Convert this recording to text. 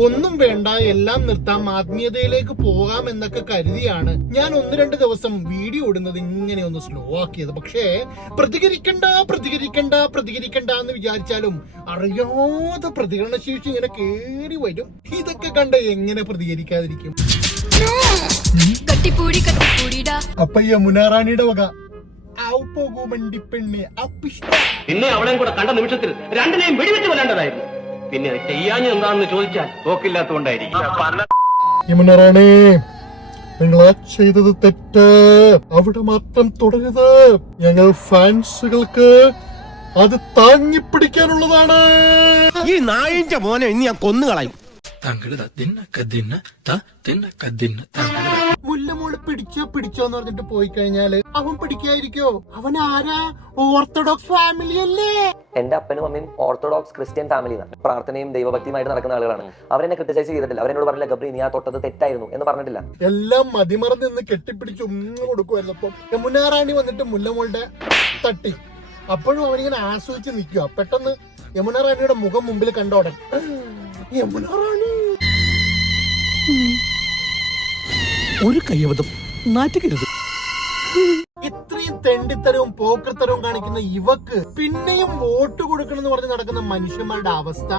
ഒന്നും വേണ്ട എല്ലാം നിർത്താം ആത്മീയതയിലേക്ക് പോകാം എന്നൊക്കെ കരുതിയാണ് ഞാൻ ഒന്ന് രണ്ട് ദിവസം വീഡിയോ ഇടുന്നത് ഇങ്ങനെ ഒന്ന് സ്ലോ ആക്കിയത്. പക്ഷേ പ്രതികരിക്കണ്ട പ്രതികരിക്കണ്ട പ്രതികരിക്കണ്ട എന്ന് വിചാരിച്ചാലും അറിയാതെ പ്രതികരണശേഷി ഇങ്ങനെ കേറി വരും. ഇതൊക്കെ കണ്ട് എങ്ങനെ പ്രതികരിക്കാതിരിക്കും? കട്ടിപ്പൂടി കട്ടിപ്പൂടിടാ. അപ്പൊ വക. പോകൂ മണ്ടിപ്പെണ്ണെ അപ്പിഷ്ട. പിന്നെ അവളെയും കൂടെ കണ്ട നിമിഷത്തിൽ രണ്ടിനെയും വെടിവെച്ച് കൊല്ലേണ്ടതായിരുന്നു. പിന്നെ അത് ചെയ്യാഞ്ഞ എന്താണെന്ന് ചോദിച്ചാൽ തോക്കില്ലാത്തോണ്ടായിരിക്കും യമുനാറാണി നിങ്ങൾ ആ ചെയ്തത് തെറ്റ്. അവിടെ മാത്രം തുടരുത്. ഞങ്ങൾ ഫാൻസുകൾക്ക് അത് താങ്ങിപ്പിടിക്കാനുള്ളതാണ്. ഈ നായിന്റെ മോനെ ഇനി ഞാൻ കൊന്നുകളയും. താങ്കൾ ദിന്ന കദിന്ന ത തിന്ന തങ്കിടുത മുല്ലമോൾ പിടിച്ചോ പിടിച്ചോ എന്ന് പറഞ്ഞിട്ട് പോയി കഴിഞ്ഞാൽ അവൻ പിടിക്കായിരിക്കോ അവൻ ആരാ? ഓർത്തഡോക്സ് ഫാമിലി അല്ലേ? എന്റെ അപ്പനും അമ്മയും ഓർത്തഡോക്സ് ക്രിസ്ത്യൻ ഫാമിലി ഫാമിലിയാണ് പ്രാർത്ഥനയും ദൈവഭക്തിയുമായിട്ട് നടക്കുന്ന ആളുകളാണ്. അവരെന്നെ ക്രിട്ടിസൈസ് ചെയ്തിട്ടില്ല. അവരെന്നോട് പറഞ്ഞില്ല ഗബ്രി നീ ആ തൊട്ടത് തെറ്റായിരുന്നു എന്ന് പറഞ്ഞിട്ടില്ല. എല്ലാം മതിമറന്ന് നിന്ന് കെട്ടിപ്പിടിച്ച് ഒന്നും കൊടുക്കുമായിരുന്നു അപ്പൊ യമുനാറാണി വന്നിട്ട് മുല്ലമോളുടെ തട്ടി. അപ്പോഴും അവനിങ്ങനെ ആസ്വദിച്ച് നിൽക്കുക പെട്ടെന്ന് യമുനാറാണിയുടെ മുഖം മുമ്പിൽ കണ്ടോടൻ യമുനാറാണി ഒരു കയ്യബദ്ധം. നാറ്റുകരുത്. ഇത്രയും തെണ്ടിത്തരവും പോക്കർത്തരവും കാണിക്കുന്ന ഇവക്ക് പിന്നെയും വോട്ട് കൊടുക്കണം എന്ന് പറഞ്ഞ് നടക്കുന്ന മനുഷ്യന്മാരുടെ അവസ്ഥ.